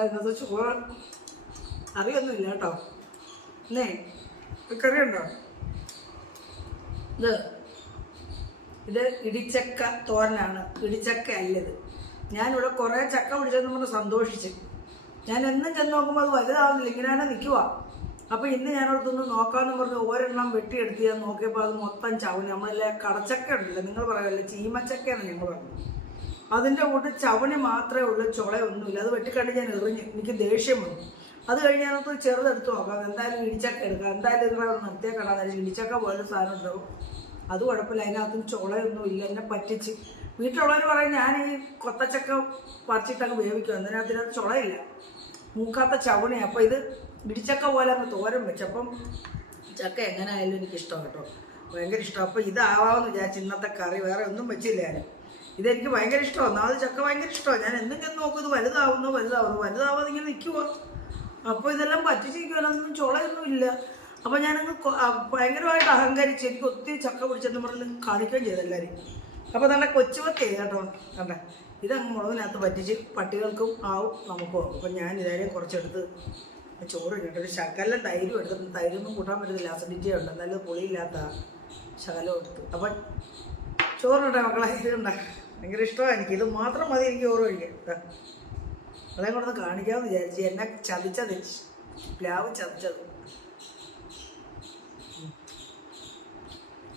ഇന്നത്തെ ചോറ് അറിയൊന്നുമില്ല കേട്ടോ. ഇന്നേ കറിയുണ്ടോ? ഇത് ഇടിച്ചക്ക തോരനാണ്. ഇടിച്ചക്ക അല്ലത്. ഞാനിവിടെ കുറേ ചക്ക പിടിച്ചെന്ന് പറഞ്ഞ് സന്തോഷിച്ച്. ഞാൻ എന്നും ചെന്ന് നോക്കുമ്പോൾ അത് വലുതാവുന്നില്ല, ഇങ്ങനെയാണ് നിൽക്കുക. അപ്പോൾ ഇന്ന് ഞാനോടത്തൊന്ന് നോക്കാമെന്ന് പറഞ്ഞ് ഒരെണ്ണം വെട്ടിയെടുത്ത് ഞാൻ നോക്കിയപ്പോൾ അത് മൊത്തം ചവണി. നമ്മളല്ലേ കടച്ചക്ക ഉണ്ടല്ലോ, നിങ്ങൾ പറയുമല്ലോ ചീമച്ചക്കയാണ് ഞങ്ങൾ പറഞ്ഞു. അതിൻ്റെ കൂട്ട് ചവണി മാത്രമേ ഉള്ളൂ, ചുളയൊന്നുമില്ല. അത് വെട്ടിക്കണ്ട് ഞാൻ എറിഞ്ഞ്, എനിക്ക് ദേഷ്യം വന്നു. അത് കഴിഞ്ഞ് ഞാനൊന്ന് ചെറുതെടുത്ത് നോക്കാം, എന്തായാലും ഇടിച്ചക്ക എടുക്കാം. എന്തായാലും നിങ്ങളെ നിർത്തിയാൽ കാണാതെ ഇടിച്ചക്ക പോലൊരു സാധനം ഉണ്ടാവും. അത് കുഴപ്പമില്ല, അതിനകത്തും ചുളയൊന്നും ഇല്ല. എന്നെ പറ്റിച്ച്. വീട്ടിലുള്ളവർ പറയും ഞാൻ ഈ കൊത്തച്ചക്ക പറിച്ചിട്ടങ്ങ് വേവിക്കും, അതിനകത്ത് ചുളയില്ല, മൂക്കാത്ത ചവണയാണ്. അപ്പോൾ ഇത് ഇടിച്ചക്ക പോലെ അങ്ങ് തോരൻ വെച്ചപ്പം ചക്ക എങ്ങനെ ആയാലും എനിക്കിഷ്ടമാണ് കേട്ടോ, ഭയങ്കര ഇഷ്ടം. അപ്പോൾ ഇതാവാമെന്ന് വിചാരിച്ചു ഇന്നത്തെ കറി. വേറെ ഒന്നും വെച്ചില്ല ഞാൻ. ഇതെനിക്ക് ഭയങ്കര ഇഷ്ടമാണ്. ഒന്നാമത് ചക്ക ഭയങ്കര ഇഷ്ടമാണ്. ഞാൻ എന്തെങ്കിലും നോക്കും, ഇത് വലുതാവാതെ ഇങ്ങനെ നിൽക്കുമോ. അപ്പോൾ ഇതെല്ലാം പറ്റിച്ചിരിക്കുമല്ലോ, ഒന്നും ചുളയൊന്നും ഇല്ല. അപ്പോൾ ഞാനങ്ങ് ഭയങ്കരമായിട്ട് അഹങ്കരിച്ച് എനിക്ക് ഒത്തിരി ചക്ക പിടിച്ചെന്ന് പറഞ്ഞ് കാണിക്കുകയും ചെയ്തു എല്ലാവരും. അപ്പോൾ നല്ല കൊച്ചുവത്തി കേട്ടോ, കണ്ടേ. ഇതങ്ങ് മുളകിനകത്ത് പറ്റിച്ച് പട്ടികൾക്കും ആവും നമുക്കും ആവും. അപ്പം ഞാൻ ഇതായാലും കുറച്ചെടുത്ത് ചോറ് കേട്ടോ, ഒരു ശകലം തൈരും എടുത്തിട്ട്, തൈരൊന്നും കൂട്ടാൻ പറ്റത്തില്ല, അസിഡിറ്റി ഉണ്ട്, നല്ല പുളിയില്ലാത്ത ശകലം എടുത്തു. അപ്പം ചോറുണ്ടേ മക്കളെ, ഇതുണ്ടാ ഭയങ്കര ഇഷ്ടമാണ് എനിക്ക്. ഇത് മാത്രം മതി എനിക്ക് ചോറ് കഴിക്കാൻ. അതേ കൊണ്ടൊന്ന് കാണിക്കാമെന്ന് വിചാരിച്ചു. എന്നെ ചതിച്ചത്, പ്ലാവ് ചതിച്ചത്.